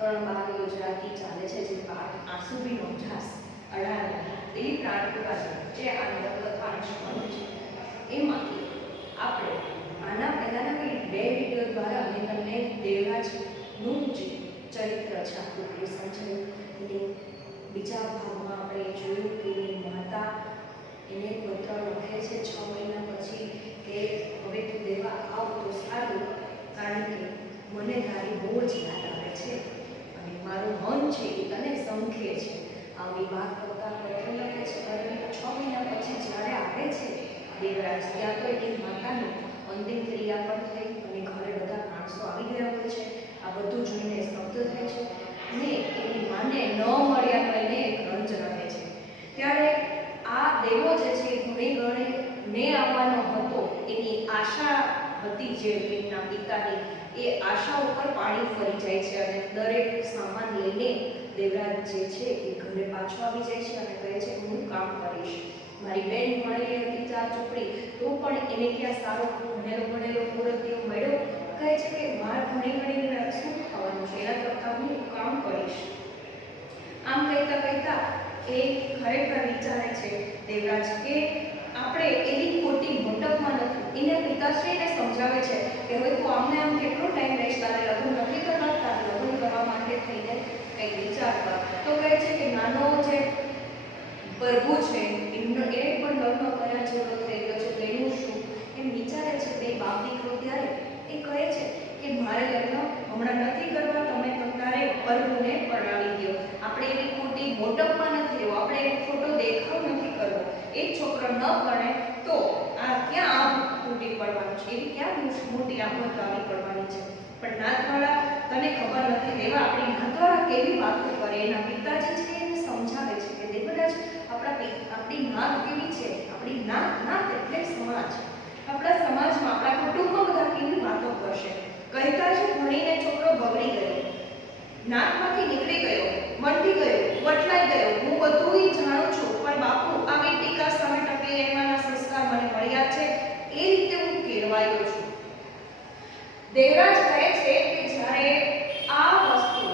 3-12 યોજનાથી ચાલે છે, જે પાઠ આસુભી નોંધાસ 18 એવી પ્રાર્થના જે આ નવલકથાનો સંબંધ છે, એમાંથી આપણે આના પહેલાના કંઈ 2 વિડીયો દ્વારા મેં તમને દેવરાજનું જે ચરિત્ર છે આખું એ સમજાયું. એની બીજા ભાગમાં આપણે જોયું કે એની માતા એને પત્ર લખે છે 6 મહિના પછી કે હવે તું દેવા આવ તો સારું, કારણ કે મને તારી બહુ જ યાદ આવે છે અને મારું મન છે એ તને સંખે છે. આવી વાત કરતા પત્ર લખે છે, પરંતુ 6 મહિના પછી જ્યારે આવે છે દેવરાજ, ત્યાં તો એની માતાની અંતિમ ક્રિયા પણ થઈ અને ઘરે બધા માણસો આવી ગયા હોય છે. આ બધું જોઈને સ્તબ્ધ થાય છે અને એની માને ન મળ્યા કરીને એક રંજ રહે છે. ત્યારે આ દેવો જે છે ઘણી ઘણી ને આવવાનો હતો, એની આશા હતી જે એમના પિતાની, એ આશા ઉપર પાણી ફરી જાય છે અને દરેક સામાન લઈને દેવરાજ જે છે એ ઘરે પાછો આવી જાય છે અને કહે છે કે હું કામ કરીશ. મારી બેન ભણેલી હતી 4 ચોપડી, તો પણ એને ક્યાં સારો ભણેલો મૂર્તિઓ મળ્યો. કહે છે કે મારે ભણીને શું થવાનું છે, એના કરતાં હું કામ કરીશ. આમ કહેતા એ ખરેખર વિચારે છે દેવરાજ કે આપણે એવી ખોટી મોટપમાં નથી. એને પિતાશ્રીને સમજાવે છે કે હવે તું આમને આમ કેટલો ટાઈમ રહીશ, તારે લગ્ન નથી કરવા, તારે લગ્ન કરવા માટે થઈને કંઈક વિચાર કર. તો કહે છે કે નાનો જે પ્રભુ છે એમનો એ પણ લગ્ન કર્યા જેવો થઈ ગયો છે, તો એનું શું એમ વિચારે છે બે બાપ દીકરો. ત્યારે એ કહે છે કે મારે લગ્ન હમણાં નથી કરવા, તમે તમારે પ્રભુને પરણાવી દો. આપણે એવી ખોટી મોટપમાં નથી રહેવું, આપણે એવો ખોટો દેખાવ નથી કરવો. એક છોકરો ન ગણે તો આ ક્યાં આમ તૂટી પડવાનું છે, એવી ક્યાં મોટી આફત આવી પડવાની છે. પણ નાથવાળા તને ખબર નથી, દેવા આપણી નાથવાળા કેવી વાતો કરે. એના પિતાજી છે એને સમજાવે છે કે દેવરાજ આપણી નાત કેવી છે, આપણી નાત એટલે સમાજ. આપણા સમાજમાં આપણા કુટુંબમાં બધા કેવી વાતો કરશે. કહેતા છે ભણીને છોકરો બગડી ગયો, નાકમાંથી નીકળી ગયો, મંડી ગયો, વટલાઈ ગયો, હું બધું જાણું છું, પણ બાપુ આવી ટીકા સામે ટકી રહેવાના સંસ્કાર મને મળ્યા છે, એ રીતે હું કેળવાયો છું. દેવરાજ કહે છે કે જ્યારે આ વસ્તુ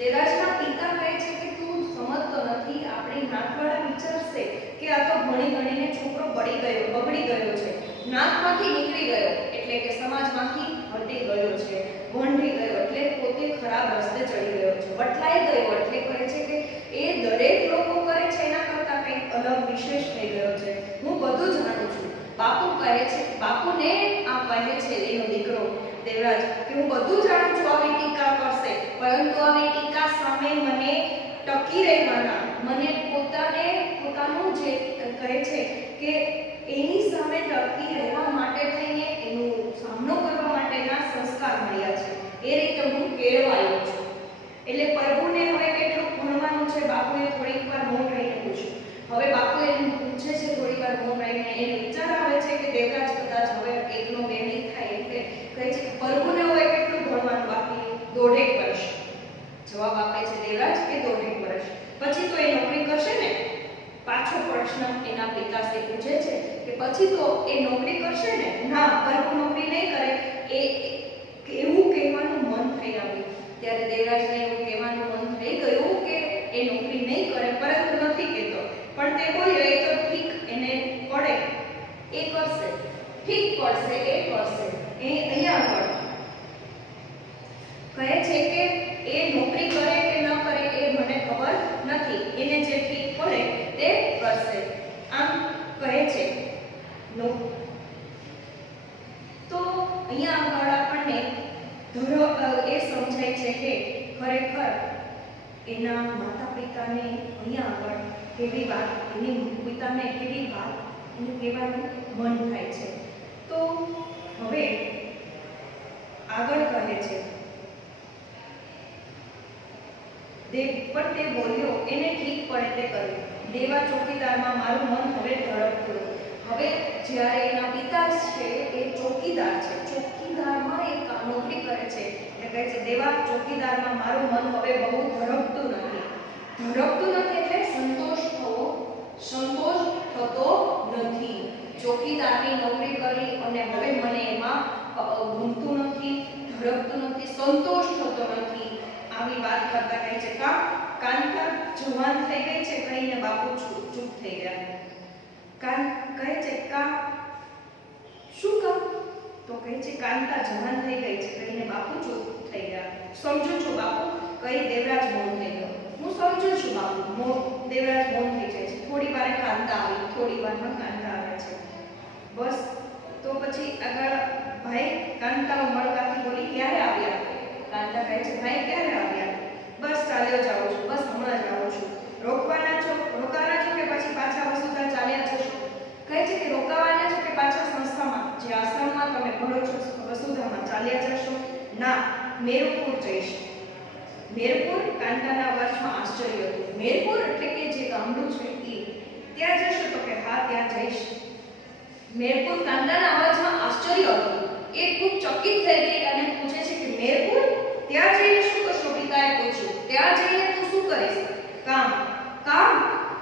દેવરાજના પિતા કહે છે કે તું સમજતો નથી, આપણી નાકવાળા વિચારશે કે આ તો ભણી ગણીને છોકરો બગડી ગયો છે, નાકમાંથી નીકળી ગયો એટલે કે સમાજમાંથી હટી ગયો છે, ભંડી ગયો એટલે પોતે ખરાબ રસ્તે ચડી ગયો છે, વટલાઈ ગયો એટલે કહે છે કે એ દરેક લોકો કરે છે એના કરતાં કંઈક અલગ વિશેષ થઈ ગયો છે. હું બધું જાણું છું. બાપુ કહે છે, બાપુને આ કહે છે એનો દીકરો દેવરાજ કે હું બધું જાણું છું, આવી ટીકા કરશે, પરંતુ આવી ટીકા સામે મને ટકી રહેવાના, મને પોતાનું જે કહે છે કે એની સામે ટકી રહેવા માટે થઈને એનો સામનો કરવા માટેના સંસ્કાર મળ્યા છે, એ રીતે હું કેળવાયો છું. એટલે પ્રભુને હવે કેટલું ભણવાનું છે, બાપુએ થોડીક વાર મૌન રહીને પૂછ્યું. હવે બાપુ એને પૂછે છે થોડીક વાર મૌન રહીને, એને વિચાર આવે છે કે દેવરાજ કદાચ હવે એકનો બે નહીં થાય, એટલે કહે છે કે પ્રભુને હવે કેટલું ભણવાનું બાકી, 1.5 વર્ષ. જવાબ આપે છે દેવરાજ કે 1.5 વર્ષ પછી તો એ નોકરી કરશે ને. પાછો પ્રશ્ન એના પિતાશ્રી પૂછે છે કે પછી તો એ નોકરી કરશે ને. ના, પ્રભુ નોકરી નહીં કરે, એ એવું કહેવાનું મન થઈ આવ્યું. ત્યારે દેવરાજને એવું કહેવાનું મન થઈ ગયું કે એ નોકરી નહીં કરે, પરંતુ નથી કહેતો. પણ તે બોલ્યો એ તો ઠીક, એને પડે એ કરશે, ઠીક પડશે એ કરશે. એ અહીંયા આગળ કહે છે કે એ નોકરી કરે કે ન કરે એ મને ખબર નથી, એને જે ઠીક પડે તે કરશે. આમ કહે છે. તો અહીંયા આગળ આપણને એ સમજાય છે કે ખરેખર એના માતા પિતાને અહીંયા આગળ કેવી વાત, એની પિતાને કેવી વાત એને કહેવાનું મન થાય છે. તો હવે આગળ કહે છે પણ તે બોલ્યો એને ઠીક પડે તે કર્યું. દેવા ચોકીદારમાં મારું મન હવે ધડકતું. હવે જ્યારે એના પિતા છે એ ચોકીદાર છે, ચોકીદારમાં એ નોકરી કરે છે, એટલે કહે છે દેવા ચોકીદારમાં મારું મન હવે બહુ ધડકતું નથી. ધડકતું નથી એટલે સંતોષ થતો નથી. ચોકીદારની નોકરી કરી અને હવે મને એમાં ગમતું નથી, ધડકતું નથી, સંતોષ થતો નથી. આવી વાત કરતા કહે છે કાંતા જવાન થઈ ગઈ છે કહીને બાપુ ચૂપ થઈ ગયા. કહે છે શું કામ? તો કહે છે કાંતા જવાન થઈ ગઈ છે કહીને બાપુ ચૂપ થઈ ગયા. સમજો છો બાપુ? કહી દેવરાજ મૌન થઈ ગયો. હું સમજુ છું બાપુ. દેવરાજ મૌન થઈ જાય છે. થોડી વાર કાંતા આવી, થોડી વારમાં કાંતા આવે છે. બસ તો પછી આગળ ભાઈ કાંતા ઉમળકાથી બોલી ક્યારે આવ્યા? કાંતા કહે છે ભાઈ ક્યારે આવ્યા? બસ ચાલ્યો જાઉં છું, બસ હમણાં જ આવું છું. રોકાવાના છો કે પછી પાછા વસુધા ચાલ્યા જશો? કહે છે કે રોકાવાના છો કે પાછા સંસ્થામાં જે આશ્રમમાં તમે ભણો છો વસુધામાં ચાલ્યા જશો? ના, મેરપુર જઈશ. મેરપુર? કાંતાના અવાજમાં આશ્ચર્ય હતું. મેરપુર એટલે કે જે ગામડું છે એ ત્યાં જશો? તો કે હા ત્યાં જઈશ. મેરપુર? કાંતાના અવાજમાં આશ્ચર્ય હતું. એ ખૂબ ચકિત થઈ ગઈ અને પૂછે છે કે મેરપુર? ત્યાં જઈને શું કરશો? પિતાએ પૂછ્યું. ત્યાં જઈને તું શું કરીશ? કામ.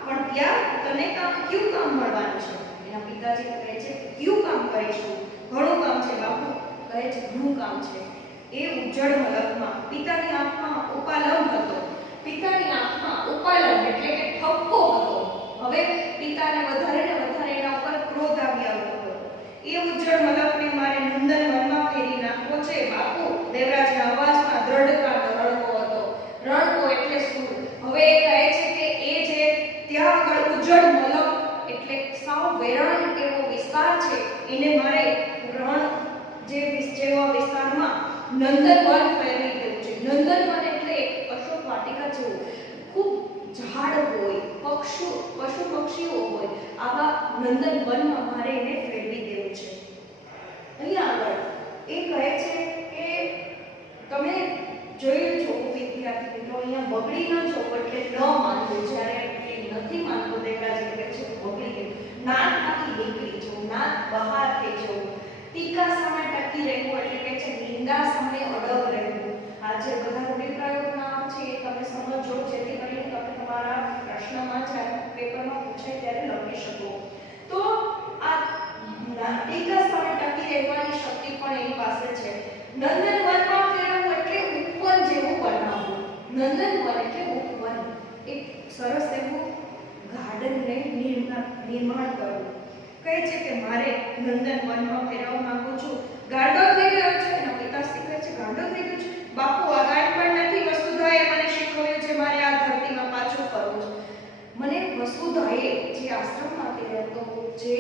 પણ ત્યાં તને કયું કામ મળવાનું છે? એના પિતાજી કહે છે કયું કામ કરીશું? ઘણું કામ છે બાપુ. કહે છે ઘણું કામ છે. એ ઉજ્જડ મલકમાં પિતાની આંખમાં ઉપાલંબ હતો. પિતાની આંખમાં ઉપાલંબ એટલે કે ઠપકો હતો. હવે પિતાને વધારે ને વધારે એના ઉપર ક્રોધ આવી આવ્યો હતો. એ ઉજ્જડ મલકને મારે નંદનવનમાં ફેરી નાખવો છે બાપુ. દેવરાજના અવાજમાં દ્રઢતાનો રણકો હતો. રણકો એટલે શું? હવે એ કહે છે કે એ જે ત્યાં આગળ ઉજ્જડ મલક એટલે સાવ વેરાન એવો વિસ્તાર છે એને મારે રણ જેવા વિસ્તારમાં નંદનવન ફેરવી દેવું છે. નંદનવન એટલે અશોક વાટિકા જેવું ખૂબ ઝાડ હોય, પશુ પક્ષીઓ હોય, આવા નંદનવનમાં મારે એને ફેરવી દેવું છે. અહીંયા આગળ એ કહે છે કે તમે જોયું છો વિદ્યાર્થી મિત્રો, અહીંયા બગડી ન જવું એટલે ન માનવું. જ્યારે એ નથી માનવું દેવરાજ કહે છે બગડી ગયું. નાકમાંથી નીકળી જવું, નાક બહાર થઈ જવું. ટીકા સામે ટકી રહેવું એટલે કે છે નિંદા સામે અડગ રહેવું. આ જે બધા રૂઢિપ્રયોગના નામ છે એ તમે સમજો જેથી કરીને તમે તમારા પ્રશ્નમાં જ્યારે પેપરમાં પૂછાય ત્યારે લખી શકો. તો આ ટીકા સામે ટકી રહેવાની શક્તિ પણ એની પાસે છે. નંદનવનમાં ફેરવવું એટલે ઉપવન જેવું બનાવવું. નંદનવન એટલે ઉપવન, એક સરસ એવું ગાર્ડનને નિર્માણ કરવું. કહે છે કે મારે નંદનવનમાં ફેરવવા માંગુ છું. ગાંડો થઈ ગયો છે? એના પિતાશ્રી કહે છે ગાંડો થઈ ગયો છે? બાપુ આ ગાંડ પણ નથી. વસુધાએ મને શીખવ્યું છે મારે આ ધરતીમાં પાછું ફરવું છે. મને વસુધાએ જે આશ્રમમાં રહેતો, જે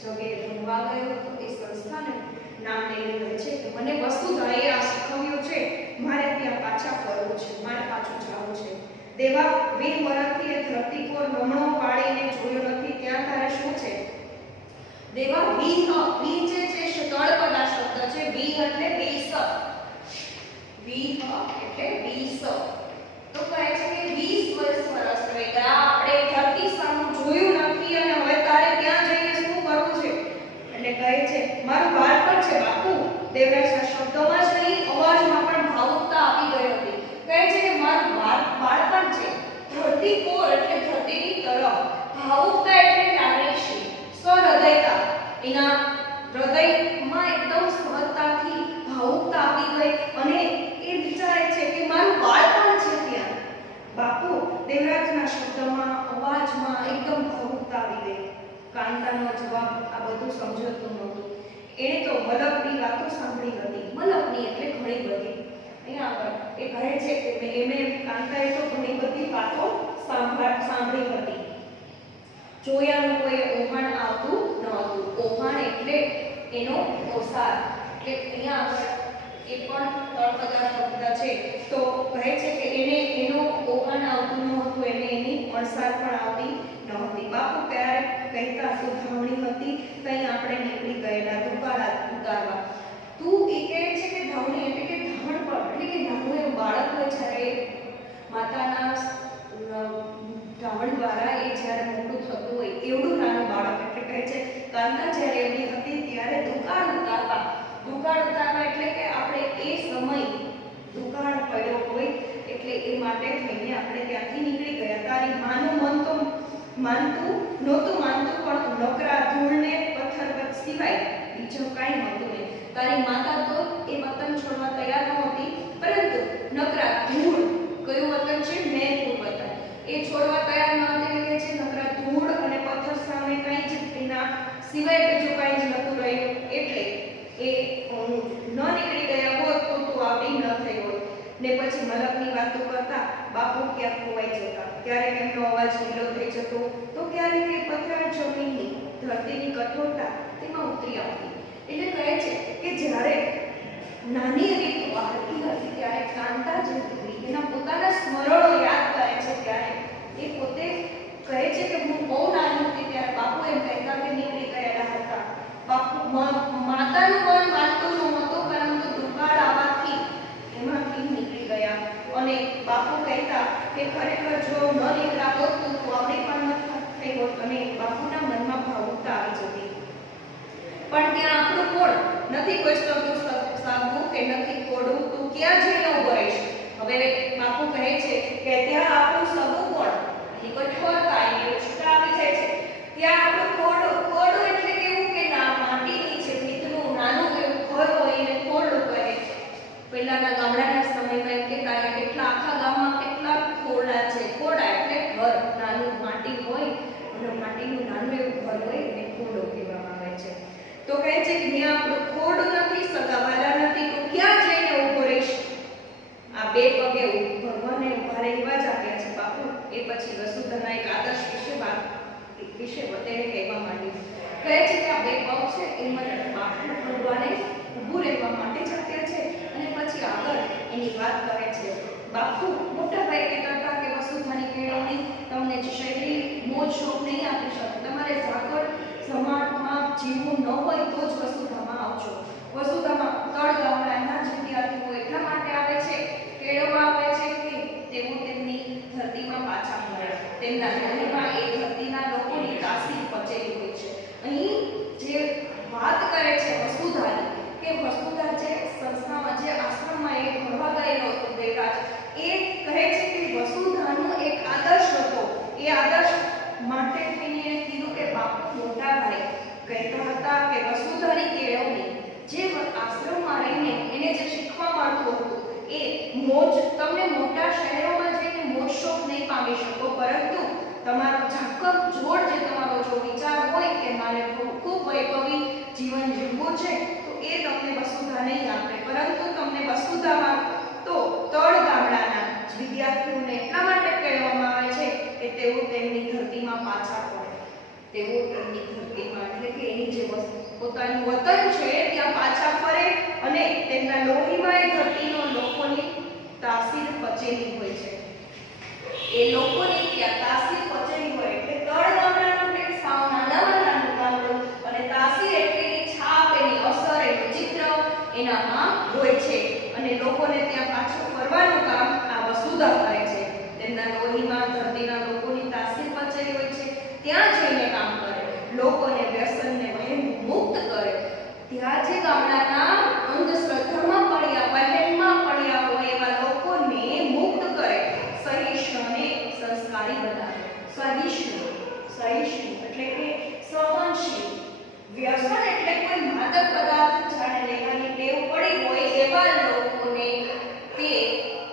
જગ્યાએ ભણવા ગયો હતો એ સંસ્થાને નામ લઈને કહે છે કે મને વસુધાએ આ શીખવ્યું છે મારે ત્યાં પાછા ફરવું છે, મારે પાછું જવું છે. દેવા 20 વર્ષથી એ ધરતી પર રમણો પાડીને જોયો નથી. ત્યાં તારે શું છે? દેવા વી જે છે તળપદા શબ્દ છે. વી એટલે 20. વી એટલે 20. તો કહે છે કે 20 વર્ષ થઈ ગયા આપણે ધરતી સામું જોયું નથી અને હવે તારે ત્યાં જઈને શું કરવું છે? એટલે કહે છે મારું બાળપણ છે બાપુ. દેવરાજના શબ્દોમાં જ નહીં અવાજમાં પણ ભાવુકતા આવી ગઈ હતી. કહે છે કે મારું બાળપણ છે. ધરતી કોર એટલે ધરતીની તરફ. ભાવુકતા એટલે લાગણીશીલ, સહૃદયતા. એના હૃદયમાં એકદમ સહજતાથી ભાવુકતા આવી ગઈ અને એ વિચારે છે કે મારું બાળપણ છે ત્યાં. બાપુ દેવરાજના શબ્દમાં અવાજમાં એકદમ ભાવુકતા આવી ગઈ. કાંતાનો જવાબ આ બધું સમજતું નહોતું. એણે તો મલકની વાતો સાંભળી હતી. મલકની એટલે ઘણી બધી. અહીંયા આગળ એ કહે છે કે એમે કાંતાએ તો ઘણી બધી વાતો સાંભળી હતી. જોયાનું કોઈ ઓહાણ આવતું ન હતું. ઓહાણ એટલે એનો ઓસાર. એટલે અહીંયા આગળ એ પણ તળપદા શબ્દ છે. તો કહે છે કે એનો ઓહાણ આવતું ન હતું, એને એની અણસાર પણ આવતી ન હતી. બાપુ ત્યારે કહેતા ધાવણી હતી તઈ આપણે નીકળી ગયેલા દુકાળા ઉતારવા. તું એ કહે છે કે ધાવણી એટલે કે ધાવણ પર એટલે કે નાનું એવું બાળક હોય જ્યારે માતાના ધાવણ દ્વારા એ જ્યારે મોટું થતું હોય એવડું નાનું બાળક. એટલે કહે છે કાંતા જ્યારે એવી હતી ત્યારે દુકાળ ઉતારવા એટલે કે આપણે એ સમય દુકાળ પડ્યો હોય એટલે એ માટે થઈને આપણે ત્યાંથી નીકળી ગયા. તારી માનું મન તો માનતું નહોતું પણ નકરા ધૂળને પથ્થર સિવાય બીજું કાંઈ નહોતું નહીં. તારી માતા તો એ વતન છોડવા તૈયાર નહોતી, પરંતુ નકરા ધૂળ સિવાય બીજું કાંઈ જ નહોતું રહ્યું. એટલે એ ન નીકળી ગયા હોત તો તું આવડી ન થઈ હોત. ને પછી મલકની વાતો કરતા બાપુ ક્યાંક ખોવાઈ જતા, ક્યારેક એમનો અવાજ ઢીલો થઈ જતો તો ક્યારેક એ પથરાળ જમીનની ધરતીની કઠોરતા તેમાં ઉતરી આવતી. એટલે કહે છે કે જ્યારે નાની એવી તો હતી ત્યારે કાંતા જે દીકરી એના પોતાના સ્મરણો યાદ કરે છે ત્યારે એ પોતે કહે છે કે હું બહુ નાની હતી ત્યારે બાપુ એમ કહેતા કે નીકળી ગયેલા હતા. બાપુ માતાનું મન માનતું નહોતું, પરંતુ દુકાળ આવવાથી એમાંથી નીકળી ગયા. અને બાપુ કહેતા કે ખરેખર જો ન નીકળ્યા હોત તો આવડી પણ ન થઈ હોત અને બાપુના મનમાં ભાવુકતા આવી જતી. પણ ત્યાં આપણું કોણ નથી, કોઈ સાગવું કે નથી કોડું, તું ક્યાં જઈને ઉભો રહીશ? હવે બાપુ કહે છે કે ત્યાં આપણું સગું કોણ, એ કઠોરતા એ ઉષ્ણતા આવી જાય છે. ત્યાં આપણું કોડું એટલે કેવું કે ના માટીની છે, ભીતનું નાનું એવું ઘર હોય એને કોરડું કહે. પહેલાના ગામડાના સમયમાં એમ કહેતા કે કેટલા આખા ગામમાં કેટલા ખોરડા છે. ખોરડા એટલે ઘર, નાનું માટી હોય અને માટીનું નાનું એવું ઘર હોય એને ખોરડો કહેવામાં આવે છે. તો કહે છે કે ત્યાં આપણું ખોરડું નથી, સગાવાલા નથી, તો ક્યાં જઈને ઊભો રહીશ? આ બે પગે ભગવાને ઉભા રહેવા જ આપ્યા છે બાપુ. એ પછી વસુધના એક આદર્શ વિશે તેને કહેવા માંડ્યું. કહે છે કે આ બે પગ છે એ મને બાપુ ભગવાને ઊભું રહેવા માટે જ આપ્યા છે. અને પછી આગળ એની વાત કરે છે. બાપુ મોટા ભાઈ કહેતા હતા કે વસુધાની કેળવણી તમને જ શૈલી મોજ શોખ નહીં આપી શકે. તમારે ઝાકળ સમાજમાં જીવવું ન હોય તો જ વસુધામાં આવજો. વસુધામાં તળ ગામડાના જ વિદ્યાર્થીઓ એટલા માટે આવે છે, કેળવવા આવે છે કે તેઓ તેમની ધરતીમાં પાછા મળે. તેમના લોહીમાં એ ધરતીના લોકોની તાસીર પચેલી હોય છે. અહીં જે વાત કરે છે વસુધાની, કે વસુધા જે સંસ્થામાં જે આશ્રમમાં એ ભણવા ગયેલો હતો દેવરાજ, એ કહે છે કે વસુધાનો એક આદર્શ હતો. એ આદર્શ માટે થઈને કીધું કે બાપુ મોટા ભાઈ કહેતા હતા કે વસુધાની કેળવણી જે આશ્રમમાં રહીને એને જે શીખવા મળતું હતું એ મોજ તમને મોટા શહેરોમાં જઈને મોજ શોખ નહીં પામી શકો, પરંતુ તમારો ઝાકળ જોડ જે તમારો જો વિચાર હોય કે મારે ખૂબ વૈભવી જીવન જીવવું છે તો એ તમને વસુધા નહીં આપે. પરંતુ તમને વસુધામાં તો તળ ગામડાના વિદ્યાર્થીઓને એટલા માટે કહેવામાં આવે છે કે તેઓ તેમની ધરતીમાં પાછા ફરે. તેઓ તેમની ધરતીમાં એટલે કે એની જે પોતાનું વતન છે ત્યાં પાછા ફરે અને તેમના લોહીમાં એ ધરતીનો લોકોની તાસીર પચેલી હોય છે. એ લોકોની ત્યાં તાસીર પચેલી હોય એટલે તળ ગામડાનું એટલે સાવ નાનામાં નાનું ગામડું અને તાસીર એટલે એની છાપ, એની અસર, એનું ચિત્ર એનામાં હોય છે. અને લોકોને ત્યાં પાછું ફરવાનું કામ આ વસુધા કરે છે. તેમના લોહીમાં ધરતીના લોકોની તાસીર પચેલી હોય છે, ત્યાં જઈને કામ કરે, લોકોને વ્યસનને વહેમ મુક્ત કરે. ત્યાં જે ગામડાના અંધશ્રદ્ધામાં પડ્યા, વહેમમાં પડ્યા હોય એવા લોકોને મુક્ત કરે, સહિષ્ણુ અને સંસ્કારી બનાવે. સહિષ્ણુ એટલે કે સહનશીલ. વ્યસન એટલે કોઈ માદક પદાર્થ જાણે લેવાની ટેવ પડી હોય એવા લોકોને તે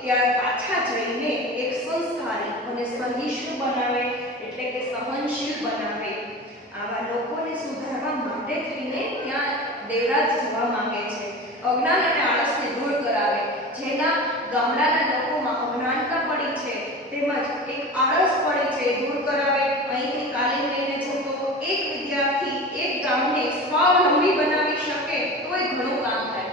ત્યાં પાછા જઈને એક સંસ્કારી અને સહિષ્ણુ બનાવે એટલે કે સહનશીલ બનાવે. આવા લોકોને સુધારવા માટે થઈને ત્યાં દેવરાજ જવા માંગે છે. અજ્ઞાન અને આળસને દૂર કરાવે. જેના ગામડાના લોકોમાં અજ્ઞાનતા પડી છે તેમજ એક આળસ પડી છે દૂર કરાવે. અહીંથી તાલીમ લઈને જતો એક વિદ્યાર્થી એક ગામને સ્વાવલંબી બનાવી શકે તો એ ઘણું કામ થાય.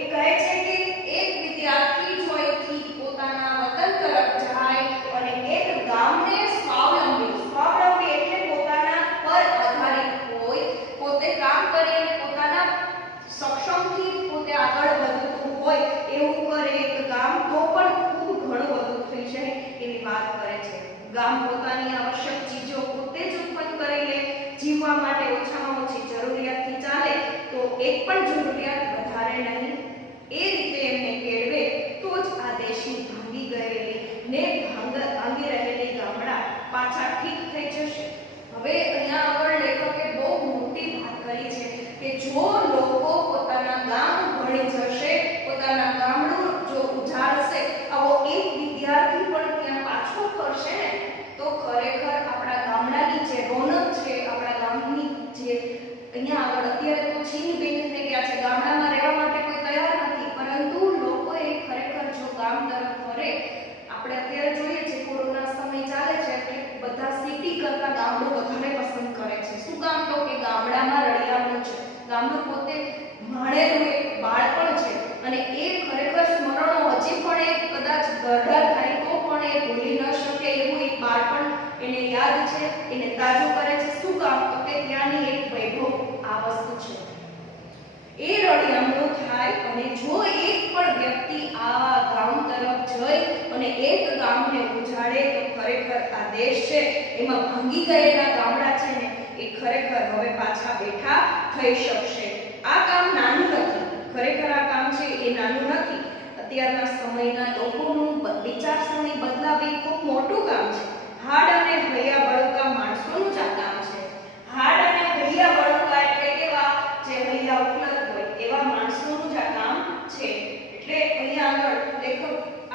એ કહે છે કે એક વિદ્યાર્થી જો અહીંથી પોતાના વતન તરફ જાય અને એક ગામને સ્વાવલંબી એટલે પોતાના પર આધારિત હોય, પોતે કામ કરી અને પોતાના સક્ષમથી પોતે આગળ વધતું હોય એવું કરે એક ગામ, તો પણ ખૂબ ઘણું બધું થઈ જાય એવી વાત કરે છે. ગામ પોતાની આવશ્યક ચીજો પોતે જ ઉત્પન્ન કરી લે, જીવવા માટે ઓછામાં ઓછી જરૂરિયાતથી ચાલે તો એક પણ જરૂરિયાત વધારે નહીં. એ રીતે એમને કેળવે તો જ આ દેશની ભાંગી ગયેલી ને ભાંગી રહેલી ગામડા પાછા ઠીક થઈ જશે. હવે અહીંયા આગળ લેખકે બહુ મોટી વાત કરી છે કે જો લોકો પોતાના ગામ ભણી જશે, પોતાના ગામડું જો ઉજાડશે, આવો એક વિદ્યાર્થી પણ ત્યાં પાછો ફરશે ને તો ખરેખર આપણા ગામડાની જે રોનક છે, આપણા ગામની જે હવે આપણે અત્યારે જોઈએ છે કોરોના સમય ચાલે છે એટલે બધા સિટી કરતા ગામડું વધારે પસંદ કરે છે. શું કામ? તો કે ગામડામાં રળિયામણું છે, ગામડું પોતે માણેલું એક બાળપણ છે અને એ ખરેખર સ્મરણો હજી પણ એ કદાચ ગરડા થાય તો પણ એ ભૂલી ન શકે એવું એક બાળપણ એને યાદ છે, એને તાજું કરે છે. શું કામ? તો કે ત્યાંની એક વૈભવ આ વસ્તુ છે. એ રળિયામણું થાય અને જો એક પણ વ્યક્તિ આ ગામ તરફ જઈ અને એક ગામને ઉજાડે તો ખરેખર આ દેશ છે એમાં ભાંગી ગયેલા ગામડા છે ને એ ખરેખર હવે પાછા બેઠા થઈ શકશે. આ કામ નાનું નથી, ખરેખર આ કામ છે એ નાનું નથી. અત્યારના સમયના લોકોનું વિચારસરણી બદલાવી ખૂબ મોટું કામ છે. હાડ અને હૈયા બળુકા માણસોનું જ આ કામ છે. હાડ અને હૈયા બળુકા એટલે કેવા? જે હૈયા ઉપલબ્ધ હોય એવા માણસોનું જ આ કામ છે. એટલે અહીંયા આગળ લેખક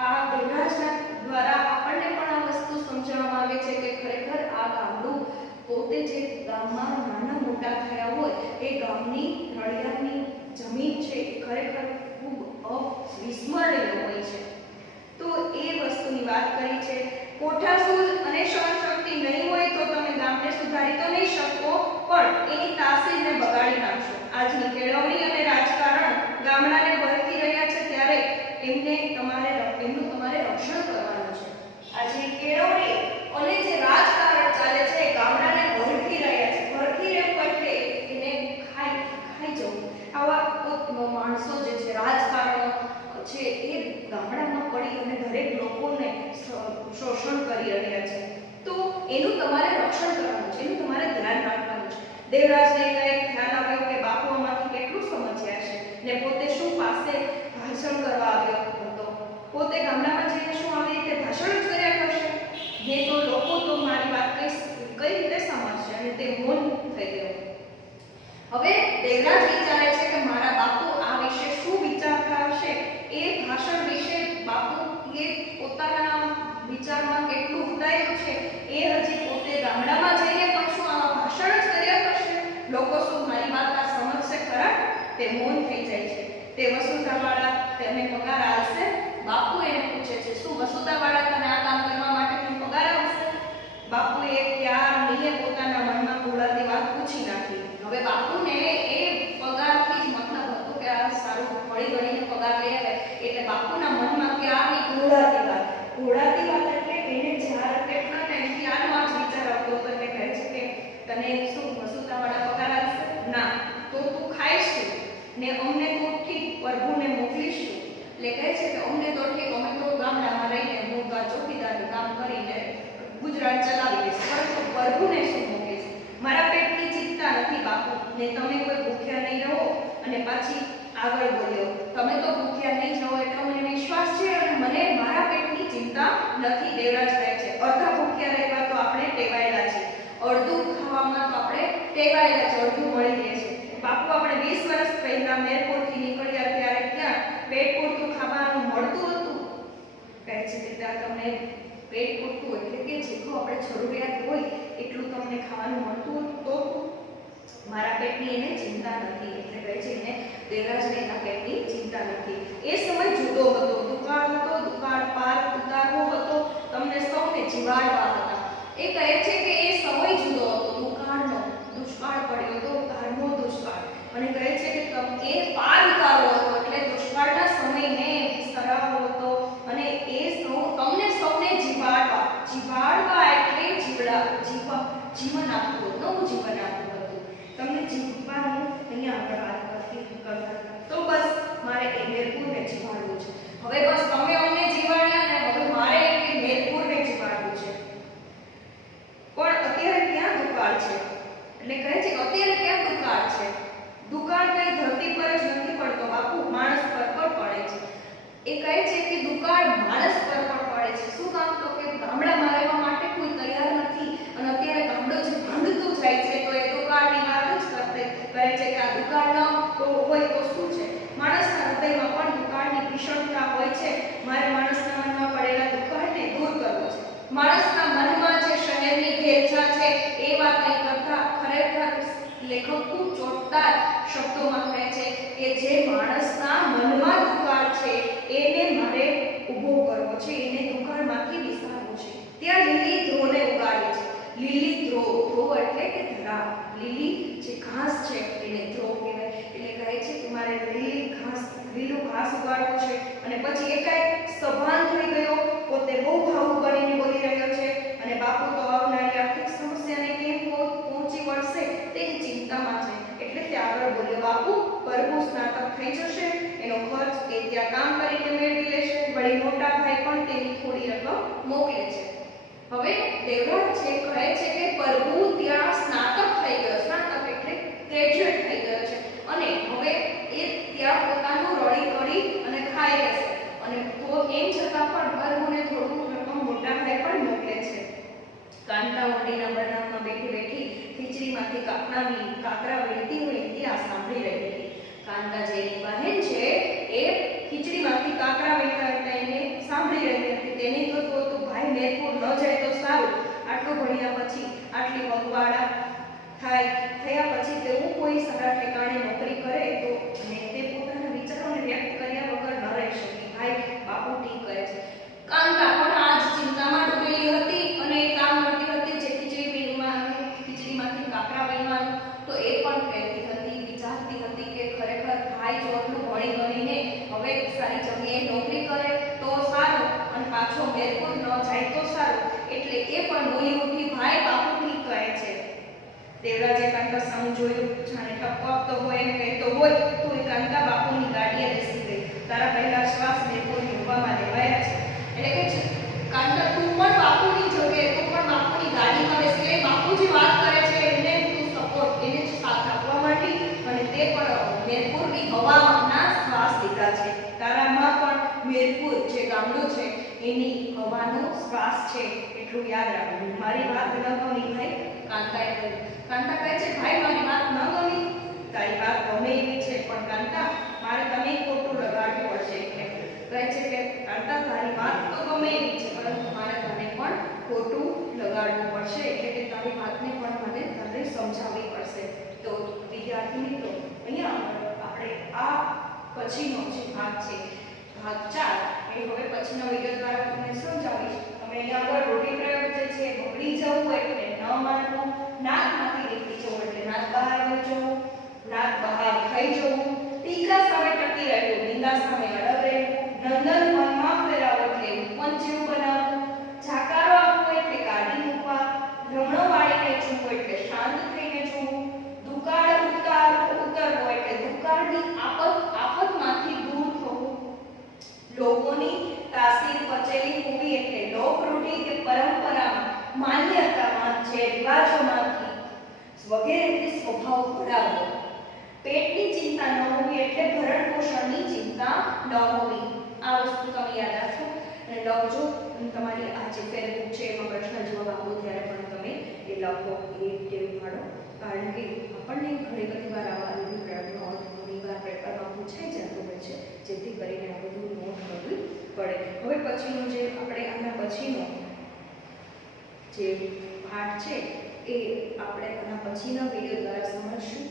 આ દેવરાજના દ્વારા આપણને પણ આ વસ્તુ સમજાવવામાં આવે છે કે ખરેખર આ ગામડું પોતે જે ગામમાં નાના મોટા થયા હોય એ ગામની રળિયાની જમીન છે એ ખરેખર ખૂબ અવિસ્મરણીય હોય છે. તો એ વસ્તુની વાત કરી છે. કોઠાસૂઝ અને સહનશક્તિ નહીં હોય તો તમે ગામને સુધારી તો નહીં શકો, પણ એની તાસીરને બગાડી નાખશો. આજની કેળવણી અને રાજકારણ ગામડાને ભરતી રહ્યા છે ત્યારે એમનું તમારે રક્ષણ કરવાનું છે. આજે કેળવણી અને જે રાજકારણ ચાલે છે ગામડાને ભરતી રહ્યા છે. ભરતી રહેવું એટલે એને ખાઈ જવું. આવા માણસો જે છે રાજકારણ છે એ ગામડામાં પડી અને દરેક લોકોને શોષણ કરી રહ્યા છે. તો એનું તમારે રક્ષણ કરવાનું છે, એનું તમારે ધ્યાન રાખવાનું છે. દેવરાજને કંઈક ખ્યાલ આવ્યો કે બાપુ આમાંથી કેટલું સમજ્યા છે ને પોતે શું પાસે ભાષણ કરવા આવ્યો હતો. પોતે ગામડામાં જઈને શું આવી રીતે ભાષણ જ કર્યા કરશે ને તો લોકો તો મારી વાત કઈ રીતે સમજશે અને તે મૌન થઈ ગયો. હવે દેવરાજ વિચારે છે કે મારા બાપુ આ વિશે શું વિચારતા હશે. એ ભાષણ વિશે બાપુ એ પોતાના વિચારમાં કેટલું ઉતાર્યું છે એ હજી પોતે ગામડામાં જઈને પણ શું આવા ભાષણ જ કર્યા કરશે. લોકો શું મારી વાત આ સમજશે ખરા? તે મૌન થઈ જાય છે. તે વસુધાવાળા તેને પગાર આપશે? બાપુ એને પૂછે છે શું વસુધાવાળા તને આ કામ કરવા માટે પગાર આપશે? બાપુએ ત્યારથી પોતાના મનમાં કુળાતી વાત પૂછી નાખી. હવે બાપુને એ પગારથી જ મતલબ હતો કે આ સારું મળી ગણીને પગાર લઈ આવે એટલે બાપુના મનમાં ક્યારની કુળાતી વાત એટલે એને જ્યારે કેટલા ટાઈમથી આનો જ વિચાર આવતો હતો કે કહે છે કે તને શું વસુધાવાળા પગાર આપશે? ના. તો તું ખાઈશ શું ને અમને તો ઠીક પ્રભુને મોકલીશું. એટલે કહે છે કે અમને તો ઠીક, અમે તો ગામડામાં રહીને હું ચોકીદારનું કામ કરીને ગુજરાત ચલાવી દઈશ, પરંતુ પ્રભુને શું મોકલીશ? મારા પેટની ચિંતા નથી બાપુ ને તમે કોઈ ભૂખ્યા નહીં રહો. અને પાછી આગળ બોલ્યો તમે તો ભૂખ્યા નહીં રહો એટલો મને વિશ્વાસ છે અને મને મારા પેટની ચિંતા નથી. દેવરાજ કહે છે અડધા ભૂખ્યા રહેવા તો આપણે ટેવાયેલા છે, અડધું ખાવામાં તો આપણે ટેવાયેલા છે, અડધું મળી રહે છે. બાપુ આપણે 20 વર્ષ પહેલા મેરપુરથી નીકળ્યા ત્યારે ક્યાં પેટ પૂરતું ખાવાનું મળતું હતું? કહે છે કે ત્યાં તમને પેટ પૂરતું એટલે કે જેટલું આપણે જરૂરિયાત હોય એટલું તમને ખાવાનું મળતું તો મારા પેટની એને ચિંતા નથી. એટલે કહે છે એને દેવરાજને એના પેટની ચિંતા નથી. એ સમય જુદો હતો, દુકાળ હતો, દુકાળ પાર ઉતારવો હતો, તમને સૌને જીવાડવા હતા. એ કહે છે કે એ સમય જુદો હતો, દુકાળનો દુષ્કાળ પડ્યો હતો, કાળનો દુષ્કાળ, અને કહે છે કે એ પાર ઉતારવો હતો એટલે દુષ્કાળના સમયને વિસરાવવો હતો અને એ તમને સૌને જીવાડવા એટલે જીવન આપવું, નવું જીવન આપવું હતું. તમને જીવવાનું અહીંયા આગળ વાત કરતા તો બસ મારે એ મેરપુરને જીવાડવું છે. હવે બસ તમે અમને જીવાડ્યા ને હવે મારે એ મેરપુરને જીવાડવું છે. પણ અત્યારે ક્યાં દુકાળ છે? એટલે કહે છે કે અત્યારે ક્યાં દુકાળ છે? દુકાળ કઈ ધરતી પર જ નથી પડતો બાપુ, માણસ પર પણ પડે છે. એ કહે છે કે દુકાળ માણસ પર પણ પડે છે. શું કામ? તો કે ગામડામાં રહેવા માટે કોઈ તૈયાર નથી અને અત્યારે ગામડો જે ભાંગતું જાય છે તો એ દુકાળની વાત જ કરે છે કે આ દુકાળ ન હોય તો શું છે? માણસના હૃદયમાં પણ દુકાળની ભીષણતા હોય છે. મારે માણસના મનમાં પડેલા દુકાળને દૂર કરવો છે. માણસના મનમાં જે શહેરની ઘેલછા છે એ વાત નહીં કરતા ખરેખર લેખક ખૂબ ચોટદાર શબ્દોમાં કહે છે કે જે માણસના મનમાં દુકાળ છે એને મારે ઊભો કરવો છે, લીલી જે ઘાસ છે એને ધ્રો કહેવાય. એટલે કહે છે કે મારે લીલું ઘાસ ઉગાડવું છે. અને પછી એકાએક સભાન થઈ ગયો, પોતે બહુ ભાવુક બનીને બોલી રહ્યો છે અને બાપુ તો આવનારી આર્થિક સમસ્યાને કેમ પહોંચી વળશે તેની ચિંતામાં છે. એટલે તે આગળ બોલ્યો, બાપુ પ્રભુ સ્નાતક થઈ જશે, એનો ખર્ચ એ ત્યાં કામ કરીને મેળવી લેશે, વળી મોટા ભાઈ પણ તેની થોડી રકમ મોકલે છે. હવે દેવરાજ છે કહે છે કે પ્રભુ ત્યાં સ્નાતક થઈ ગયો, સ્નાતક એટલે ગ્રેજ્યુએટ થઈ ગયો છે અને હવે એ ત્યાં પોતાનું રળી કરી અને ખાઈ રહેશે. અને તો એમ છતાં પણ પ્રભુને થોડું રકમ મોટા ભાઈ પણ મોકલે છે. કાંતા ઓરડીના બરણામાં બેઠી બેઠી ખીચડીમાંથી કાકરા વીણતી હોય તે આ સાંભળી રહી હતી. કાંતા જેની બહેન છે એ ખીચડીમાંથી કાકરા વીણતા હતા એને સાંભળી રહી હતી. તેની તો ભાઈ મેરપુર ન જાય તો સારું, આટલું ભણ્યા પછી આટલી પગવાળા થયા પછી તેવું કોઈ સારા ઠેકાણે નોકરી કરે તો. અને તે પોતાના વિચારોને વ્યક્ત કર્યા વગર ન રહી શકી. ભાઈ બાપુ ઠીક કહે છે. કાંતા પણ આજ ચિંતામાં ડૂબેલી હતી અને એ કામ કરતી હતી જે ખીચડીમાંથી કાકરા વીણવાનું. તો એ પણ કહેતી હતી, વિચારતી હતી કે ખરેખર ભાઈ જો આટલું ભણી ગણીને હવે સારી જગ્યાએ નોકરી કરે તો સારું અને પાછો મેરપુર ન જાય તો સારું. એટલે એ પણ બોલી ઉઠી, ભાઈ બાપુ ઠીક કહે છે. દેવરાજે કાંતા સામું જોયું, જાણે ઠપકો આપતો હોય અને કહેતો હોય તો એ કાંતા બાપુની ગાડીએ બેસી ગઈ. તારા પહેલા શ્વાસ મેરપુરની હવામાં લેવાયા છે. એટલે કે કાંતા તું પણ બાપુની જગ્યાએ, તું પણ બાપુની ગાડીમાં બેસી ગઈ. બાપુ જે વાત કરે છે એને તું સપોર્ટ, એને જ સાથ આપવા માંડી અને તે પણ મેરપુરની હવાના શ્વાસ લીધા છે. તારામાં પણ મેરપુર જે ગામડું છે એની હવાનો શ્વાસ છે એટલું યાદ રાખવું. મારી વાત ન ગમી ભાઈ? કાંતાએ કહ્યું. કાંતા કહે છે, ભાઈ મારી વાત ન ગમી? તારી વાત ગમે એવી છે પણ કાંતા મારે તને ખોટું લગાડવું પડશે. કહે છે કે કાંતા તારી વાત તો ગમે એવી છે પરંતુ મારે તને પણ ખોટું લગાડવું પડશે. એટલે કે તારી વાતને પણ મને તારે સમજાવવી પડશે. તો વિદ્યાર્થી મિત્રો, અહીંયા આપણે આ પછીનો જે ભાગ છે ભાગ 4 એ હવે પછીના વિડિયો દ્વારા તમને સમજાવીશ. અમે અહીંયા આગળ રૂઢિપ્રયોગ જે છે બગડી જવું એટલે ન માનવું, નાકમાંથી નીકળી જવું એટલે નાક બહાર આવી જવું, નાક બહાર થઈ જવું, ટીકા સામે ટકી રહેવું, નિંદા સામે અડગ રહેવું, નંદન મનમાં ફેરાવો એટલે ઉપવન જેવું બનાવવું, જાકારો આપવો એટલે કાઢી મૂકવા, રમણો વાળીને જોવું એટલે શાંત થઈને જોવું, દુકાળ ઉતરવો એટલે દુકાળની આફતમાંથી દૂર થવું, લોકોની તાસીર પચેલી હોવી એટલે લોકરૂઢિ કે પરંપરામાં, માન્યતામાં, જે રિવાજોમાંથી વગેરેથી સ્વભાવ ઘડાવવો, પેટની ચિંતા ન હોવી એટલે ભરણ પોષણની ચિંતા ન હોવી. આ વસ્તુ તમે યાદ રાખો અને લખજો. તમારી આ જે ફેરબુક છે એમાં પ્રશ્ન જવાબ આપો ત્યારે પણ તમે એ લખો, એ ટેવ પાડો. કારણ કે આપણને ઘણી બધી વાર આવા રૂઢિપ્રયોગનો અર્થ ઘણી વાર પેપરમાં પૂછાઈ જતો હોય છે, જેથી કરીને આ બધું નોટ કરવું પડે. હવે પછીનો જે આપણે આના પછીનો જે પાઠ છે એ આપણે આના પછીના વિડીયો દ્વારા સમજશું.